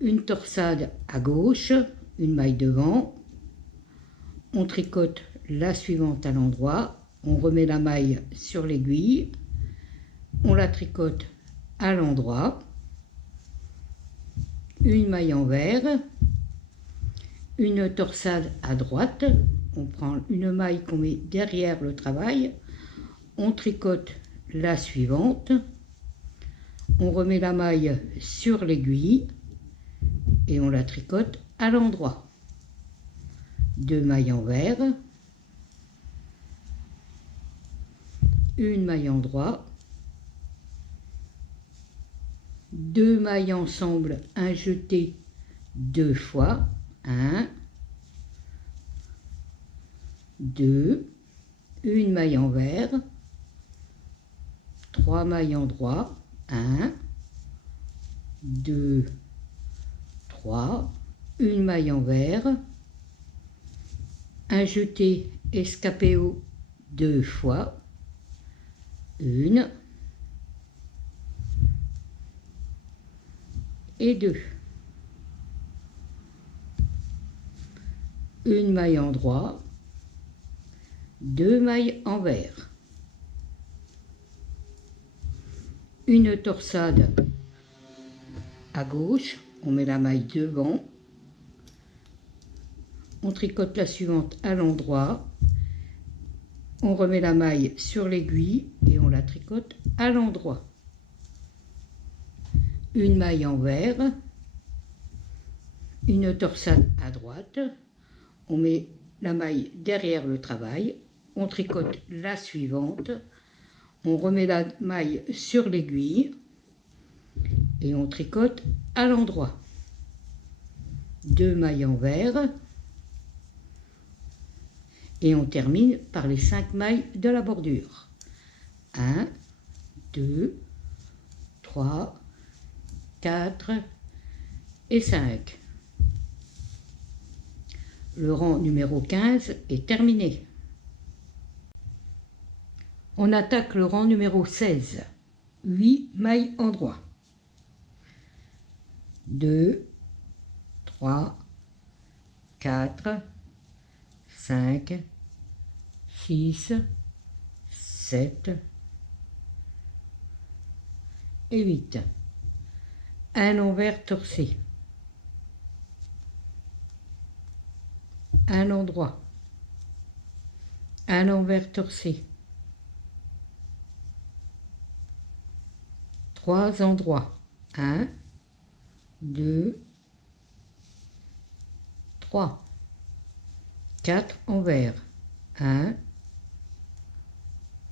une torsade à gauche, une maille devant, on tricote la suivante à l'endroit, on remet la maille sur l'aiguille, on la tricote à l'endroit, une maille envers, une torsade à droite, on prend une maille qu'on met derrière le travail, on tricote la suivante, on remet la maille sur l'aiguille et on la tricote à l'endroit. 2 mailles envers, une maille endroit, 2 mailles ensemble, un jeté 2 fois, 1, 2, une maille envers, 3 mailles endroit, 1, 2, 3, une maille envers, un jeté escapéo 2 fois, 1 et 2, une maille endroit, 2 mailles envers, une torsade à gauche, on met la maille devant, on tricote la suivante à l'endroit, on remet la maille sur l'aiguille et on la tricote à l'endroit. Une maille envers, une torsade à droite, on met la maille derrière le travail, on tricote la suivante, on remet la maille sur l'aiguille et on tricote à l'endroit. 2 mailles envers et on termine par les 5 mailles de la bordure. 1, 2, 3, 4 et 5. Le rang numéro 15 est terminé. On attaque le rang numéro 16. 8 mailles endroit. 2, 3, 4, 5, 6, 7 et 8. Un envers torcé. Un endroit. Un envers torcé. 3 endroits. 1, 2, 3. 4 envers. 1,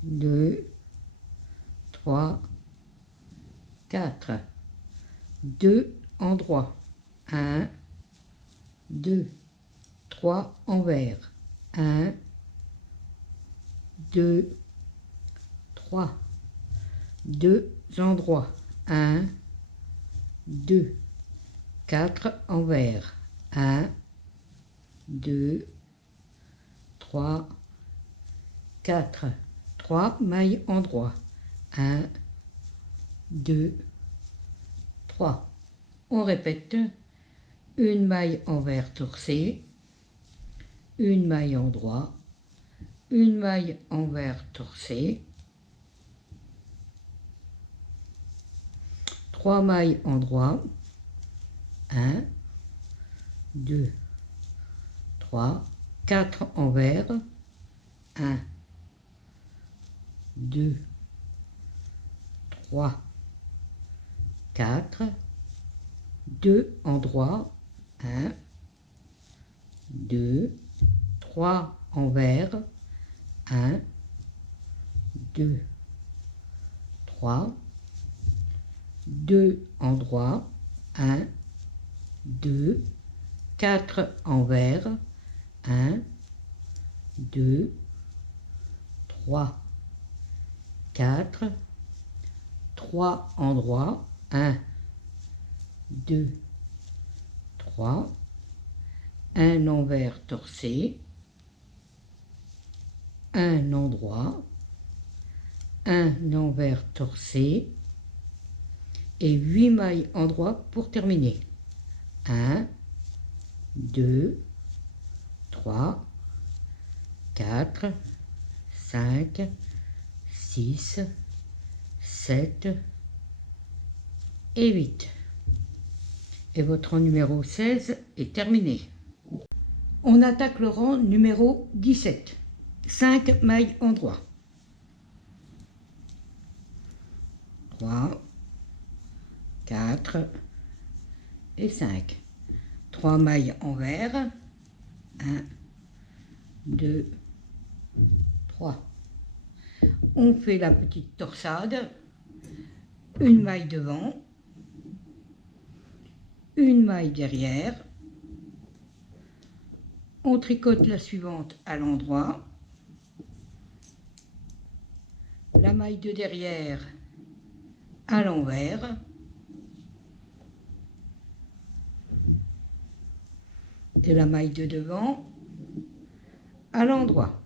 2, 3, 4. 2 endroits. 1, 2, 3 envers. 1, 2, 3. 2 endroits. 1, 2, 4 envers. 1, 2, 3, 4. 3 mailles endroit. 1, 2, 3. On répète. Une maille envers torcée, une maille endroit, une maille envers torcée, 3 mailles endroit, 1, 2, 3, 4 envers, 1, 2, 3, 4, 2 endroit, 1, 2, 3 envers, 1, 2, 3, 2 endroit, 1, 2, 4 envers, 1, 2, 3, 4, 3 endroit, 1, 2, 3, un envers torcé, un endroit, un envers torcé et 8 mailles endroit pour terminer. 1, 2, 3, 4, 5, 6, 7 et 8. Et votre rang numéro 16 est terminé. On attaque le rang numéro 17. 5 mailles endroit. 3, 4 et 5. 3 mailles envers. 1, 2, 3. On fait la petite torsade. Une maille devant. Une maille derrière. On tricote la suivante à l'endroit. La maille de derrière à l'envers. Et la maille de devant à l'endroit.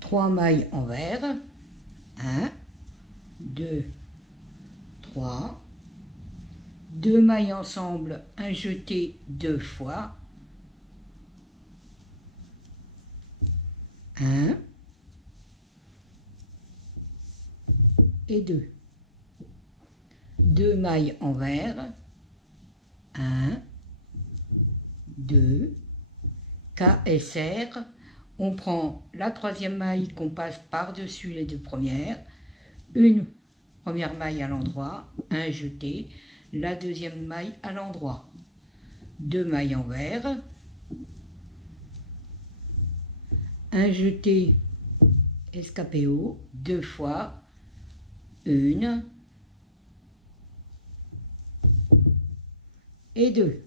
Trois mailles envers. 1, 2, 3. 2 mailles ensemble, un jeté 2 fois. 1 et 2. 2 mailles envers. 1, 2, KSR. On prend la troisième maille qu'on passe par-dessus les deux premières. Une première maille à l'endroit, un jeté. La deuxième maille à l'endroit. 2 mailles envers. Un jeté escapé haut, 2 fois. 1 et 2.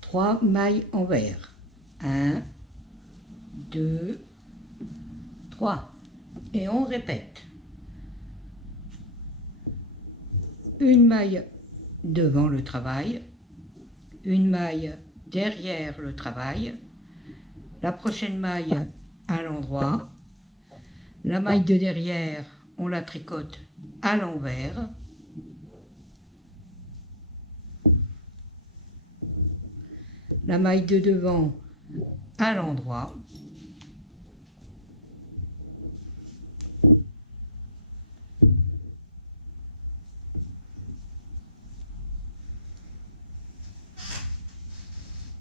Trois mailles envers. 1, 2, 3. Et on répète. Une maille devant le travail, une maille derrière le travail, la prochaine maille à l'endroit, la maille de derrière, on la tricote à l'envers, la maille de devant à l'endroit,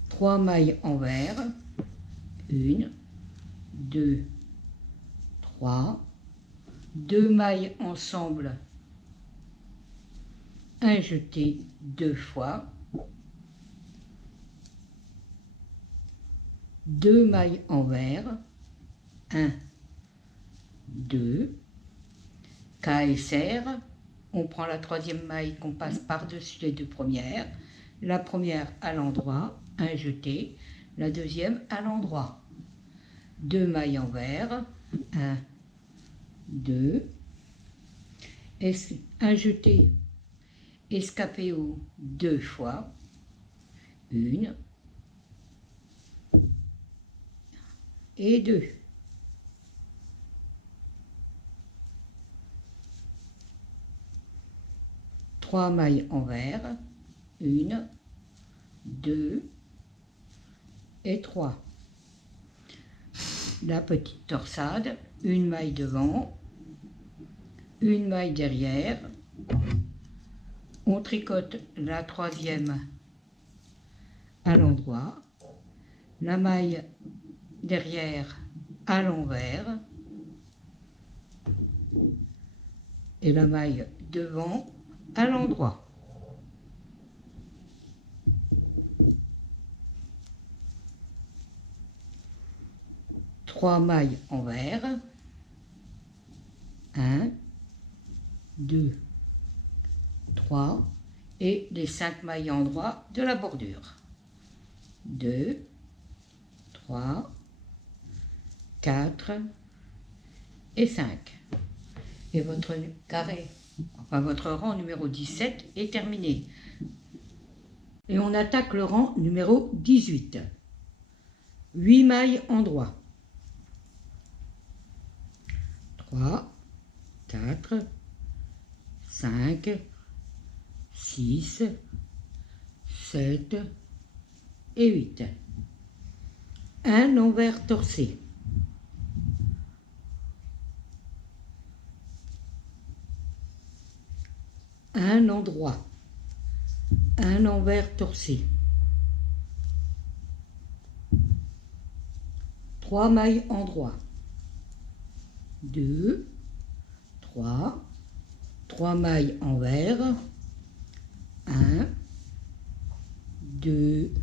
trois mailles envers, 1, 2, 3, 2 mailles ensemble, un jeté 2 fois, 2 mailles envers, 1, 2, KSR, on prend la troisième maille qu'on passe par-dessus les deux premières, la première à l'endroit, un jeté, la deuxième à l'endroit. 2 mailles envers, 1, 2, un jeté escapé haut 2 fois, 1 et 2. Trois mailles envers, 1, 2 et 3. La petite torsade, une maille devant, une maille derrière. On tricote la troisième à l'endroit, la maille derrière à l'envers et la maille devant à l'endroit. Trois mailles envers, 1, 2, 3 et les 5 mailles endroit de la bordure. 2, 3, 4 et 5. Et votre carré, enfin votre rang numéro 17 est terminé. Et on attaque le rang numéro 18. 8 mailles endroit. 3, 4, 5, 6, 7 et 8. Un envers torsé. Un endroit. Un envers torsé. 3 mailles endroit. 2, 3, 3 mailles envers, 1, 2,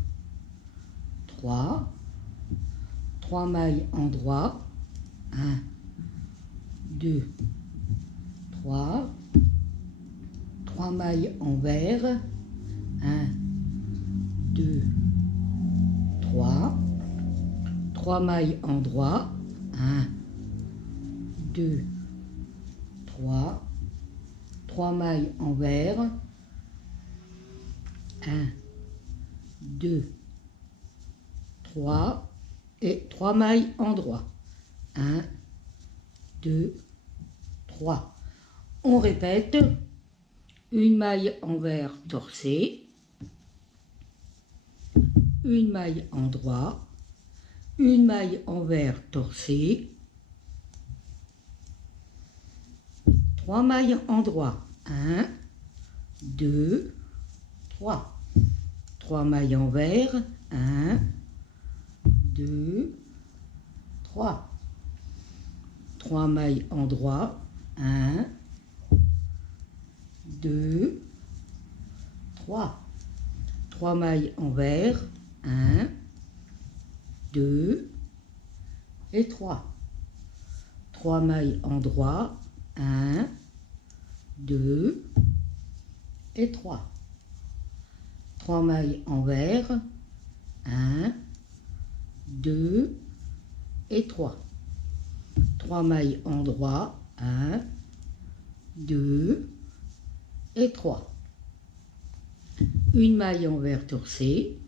3, 3 mailles endroit, 1, 2, 3, 3 mailles envers, 1, 2, 3, 3 mailles endroit, 1, 2, 3, 3 mailles envers, 1, 2, 3 et 3 mailles endroit, 1, 2, 3. On répète, une maille envers torsé, une maille endroit, une maille envers torsé, 3 mailles endroit, 1, 2, 3. 3 mailles envers, 1, 2, 3. 3 mailles endroit, 1, 2, 3. 3 mailles envers, 1, 2 et 3. 3 mailles endroit, 1, 2 et 3. 3 mailles envers, 1, 2 et 3. 3 mailles endroit, 1, 2 et 3. Une maille envers torsé,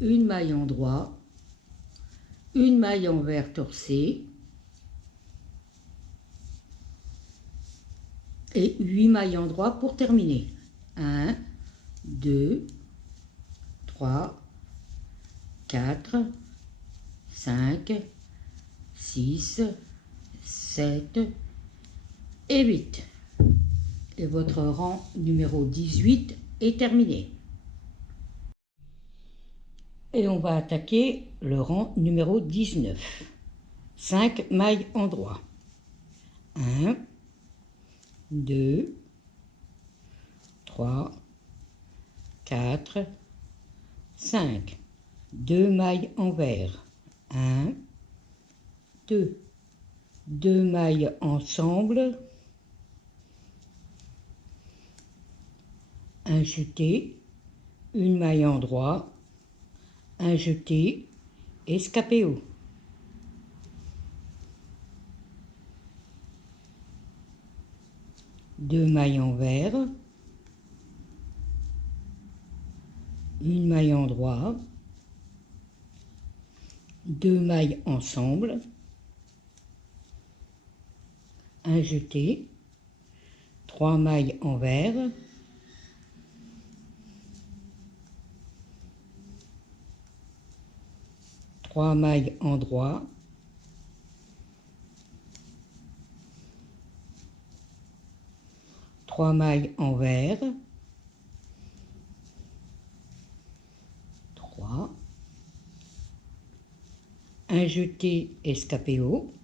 une maille endroit, une maille envers torsé et 8 mailles endroit pour terminer. 1, 2, 3, 4, 5, 6, 7 et 8. Et votre rang numéro 18 est terminé. Et on va attaquer le rang numéro 19. 5 mailles endroit. 1, 2, 3, 4, 5. 2 mailles envers. 1, 2. 2 mailles ensemble. Un jeté, une maille endroit, un jeté, escapé haut. 2 mailles envers, une maille en droit, 2 mailles ensemble, un jeté, 3 mailles envers, trois mailles en droit, trois mailles envers, 3, un jeté escapé haut,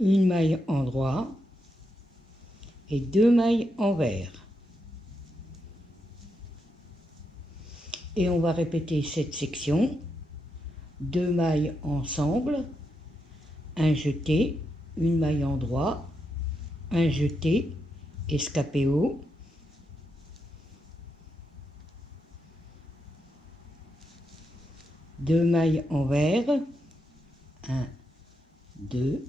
une maille en droit et 2 mailles envers. Et on va répéter cette section, 2 mailles ensemble, un jeté, une maille en droit, un jeté, escapé haut, deux mailles envers, 1, 2,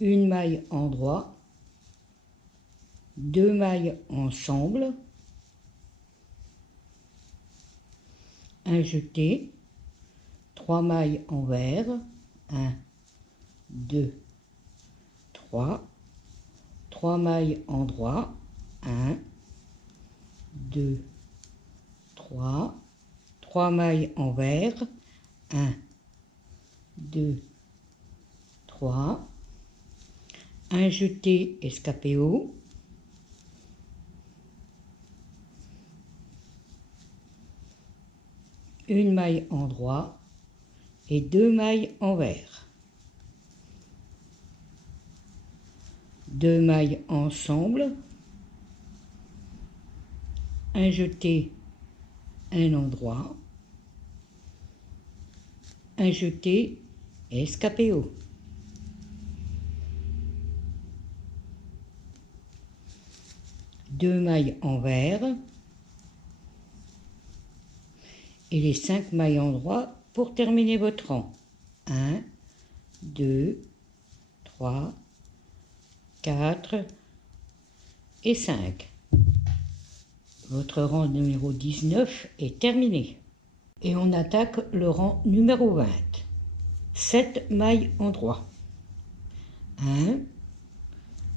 une maille en droit, 2 mailles ensemble, un jeté, 3 mailles envers, 1, 2, 3, 3 mailles en droit, 1, 2, 3, 3 mailles envers, 1, 2, 3, un jeté escapé haut, une maille en droit et 2 mailles envers. 2 mailles ensemble, un jeté, un endroit, un jeté escapé haut. Deux mailles envers et les 5 mailles en droit pour terminer votre rang. 1, 2, 3, 4 et 5. Votre rang numéro 19 est terminé. Et on attaque le rang numéro 20. 7 mailles en droit. 1,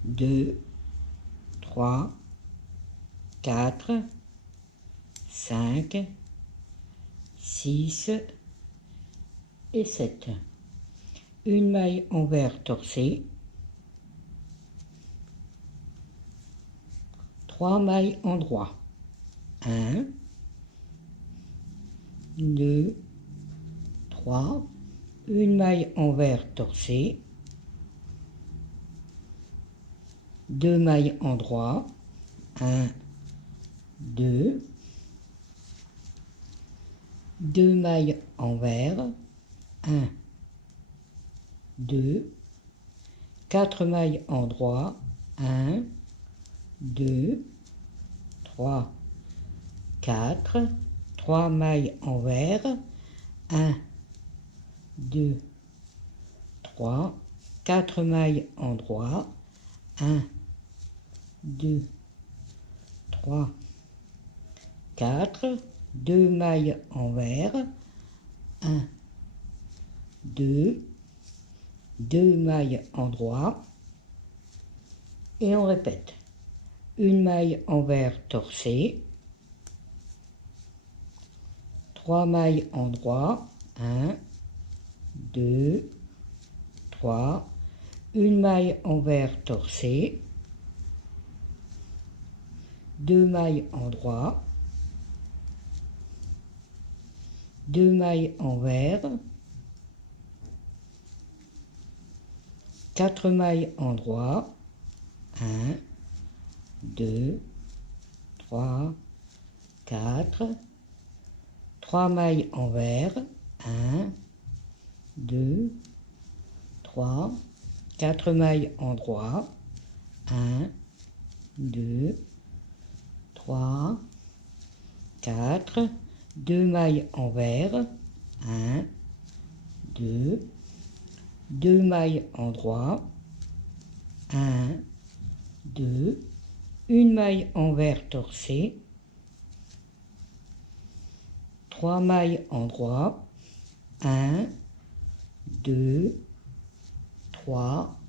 2, 3, 4, 5, 6 et 7. Une maille envers torcée. 3 mailles en droit. 1, 2, 3, une maille envers torcée, 2 mailles en droit, 1, 2, 2 mailles envers, 1, 2, 4 mailles en droit, 1, 2, 3, 4, 3 mailles envers, 1, 2, 3, 4 mailles en droit, 1, 2, 3, 4, 2 mailles envers, 1, 2, 2 mailles en droit, et on répète. Une maille envers torcée, 3 mailles en droit, 1, 2, 3, une maille envers torcée, 2 mailles en droit, 2 mailles envers, 4 mailles en droit, 1, 2, 3, 4, 3 mailles envers, 1, 2, 3, 4 mailles en droit, 1, 2, 3, 4, 2 mailles envers, 1, 2, 2 mailles en droit, 1, 2, une maille envers torcée, 3 mailles en droit, 1, 2, 3,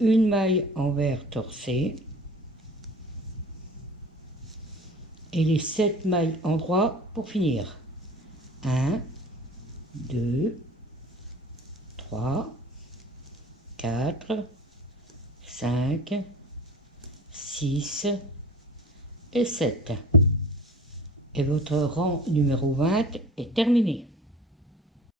une maille envers torcée et les 7 mailles en droit pour finir. 1, 2, 3, 4, 5, 6 et 7. Et votre rang numéro 20 est terminé.